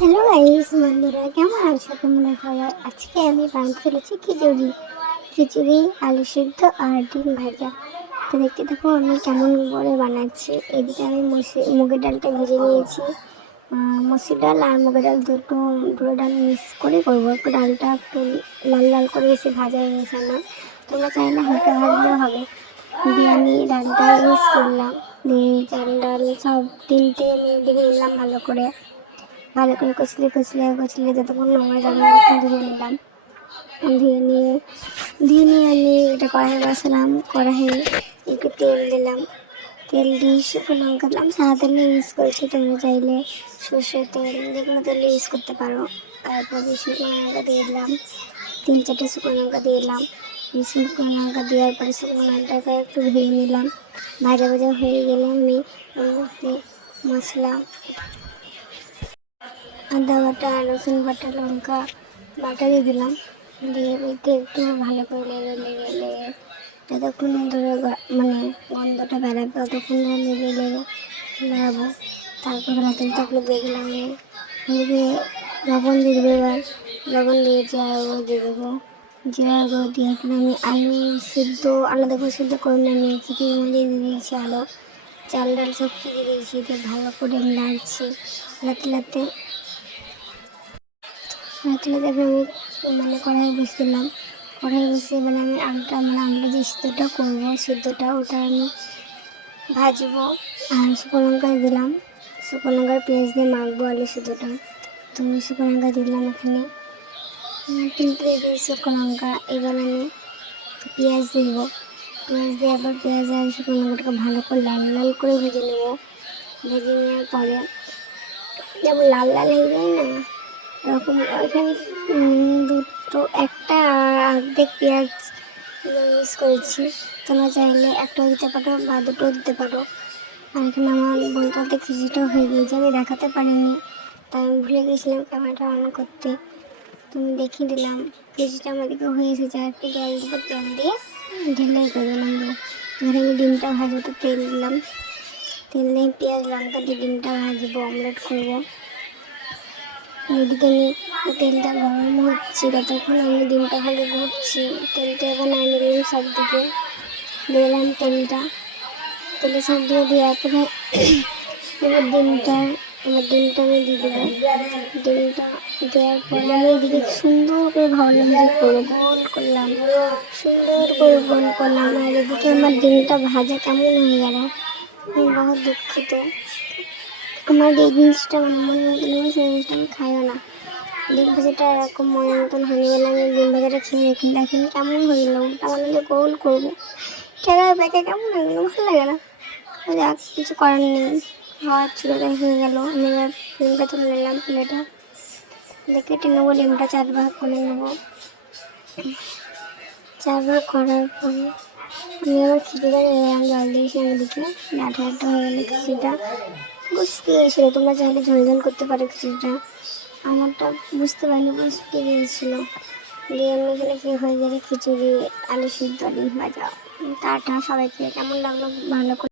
Hello guys, বন্ধুরা কেমন আছো তোমরা সবাই? আজকে আমি বানাতে চলেছি খিচুড়ি আলু সিদ্ধ আর ডিম ভাজা। তো দেখতে থাকো আমি কেমন করে বানাচ্ছি। এদিকে আমি মুগের ডালটা ভেজে নিয়েছি। মসুর ডাল আর মুগের ডাল দুটো ডাল মিক্স করে করবো। একটু ডালটা একটু লাল লাল করে বেশি ভাজা হয়ে গেছে আমার। তোমরা চাইলে হালকা ভাজলেও হবে। দিয়ে আমি ডালটা মিক্স করলাম, দিয়ে চাল ডাল সব তিনটে আমি ভেজে নিলাম ভালো করে কচলে যতক্ষণ নোংরা যাবে ধুয়ে নিলাম। ধুয়ে নিয়ে আমি এটা কড়াই বসালাম। কড়াইয়ে একটু তেল দিলাম, তেল দিয়ে শুকনো লঙ্কা দিলাম। সাদা তেল ইউজ করছি, তোমরা চাইলে সর্ষের তেল যে কোনো তেল ইউজ করতে পারো। তারপর শুকনো লঙ্কা দিয়ে দিলাম, 3-4টে শুকনো লঙ্কা দিয়ে দিলাম। শুকনো লঙ্কা দেওয়ার পরে শুকনো লঙ্কাটাকে একটু ভেজে নিলাম। ভাজা ভাজা হয়ে গেলে আমি ওর মধ্যে মশলা, আদা বাটা, রসুন বাটা, লঙ্কা বাটা দিয়ে দিলাম। দিয়ে এতে একটু ভালো করে লেগে যতক্ষণ ধরে গন্ধটা বেড়াবে ততক্ষণ ধরে লেগে লাগাবো। তারপর রাতের থাকলে দেখলাম আমি দিয়ে লবণ দিয়ে দেবো। এবার লবণ দিয়ে জিরা গুঁড়ো দিয়ে দেবো। জিরা গুঁড়ো দিয়ে এখানে আমি আলু সিদ্ধ আলাদা করে সিদ্ধ করে নিয়েছি, দিয়ে দিয়েছি আলু, চাল ডাল সব কিছু দিয়ে দিয়েছি। দিয়ে ভালো করে আমি নাড়ছি লাতে দেখে আমি কড়াই বসিয়েছিলাম। কড়াই বসিয়ে আমি আলুটা যে সিদ্ধটা করবো, ওটা আমি ভাজবো। আর শুকনো লঙ্কা দিলাম, শুকনো লঙ্কার পেঁয়াজ দিয়ে মাখবো আলু সিদ্ধটা। তো আমি শুকনো লঙ্কা দিলাম এখানে, 3টে দিয়ে শুকনো লঙ্কা। এবার আমি পেঁয়াজ দেবো, পেঁয়াজ দিয়ে আবার পেঁয়াজ আর শুকনো লঙ্কাটাকে ভালো করে লাল লাল করে ভেজে নেবো। ভেজে নেওয়ার পরে যেমন লাল লাল হয়ে যায় না, এরকম ওইখানে একটা অর্ধেক পেঁয়াজ ইউজ করেছি। তোমরা চাইলে একটাও দিতে পারো বা দুটোও দিতে পারো। আর এখানে আমার বলতে খিচুড়িটাও হয়ে গিয়েছে, আমি দেখাতে পারিনি, তাই আমি ভুলে গেছিলাম ক্যামেরাটা অন করতে। তুমি দেখিয়ে দিলাম খিচুড়িটা আমাদেরকে হয়ে এসেছে। আর একটু জল দেবো, জল দিয়ে ঢেলে করে দিলাম। এখানে আমি ডিমটা ভাজবো, তো তেল দিলাম, তেল দিয়ে পেঁয়াজ লঙ্কা দিয়ে ডিমটা ভাজবো, অমলেট করবো। এদিকে আমি তেলটা গরম হচ্ছে, ততক্ষণ আমি ডিমটা ভালো ঘুরছি। তেলটা এবার নামিয়ে দিলাম, সব দিকে দিলাম তেলে সব দিয়ে দেওয়ার পরে এবার ডিমটা আমি দিয়ে দেবো। ডিমটা দেওয়ার পরে আমি এদিকে সুন্দর করে ভাবলাম যে গোল করলাম, সুন্দর করে গোল করলাম। আর এদিকে আমার ডিমটা ভাজা কেমন হয়ে গেল, আমি বহুত দুঃখিত। আমার এই জিনিসটা মনের মতন হয়েছে, এই জিনিসটা আমি খাইও না। ডিম ভাজাটা এরকম মনের মতন হয়ে গেলে আমি ডিম ভাজাটা খেয়ে দেখি, দেখেন কেমন হয়ে গেলো। ওটা বানালে গোল করবো, টেরার প্যাকে কেমন হয়ে গেলো, ভালো লাগে না। যাক, কিছু করার নেই, হওয়ার ছিল তাই হয়ে গেলো। আমি এবার ডিমটা তুলে নিলাম প্লেটে, কেটে নেবো। ডিমটা 4 ভাগ করে নেবো। 4 ভাগ করার পরে আমি আবার খিচুড়িটা নিলাম, জল দিয়েছি এদিকে। ডাঁটা হয়ে গেলে খিচুড়িটা বুঝতে গিয়েছিলো, তোমরা চাইলে ঝোল ঝোল করতে পারো খিচুড়িটা। আমারটা বুঝতে পারিনি, বুঝতে গিয়েছিলো। দিয়ে আমি এখানে কি হয়ে যাবে খিচুড়ি আলু সিদ্ধ ডিম ভাজা। টাটা সবাইকে, কেমন লাগলো ভালো করে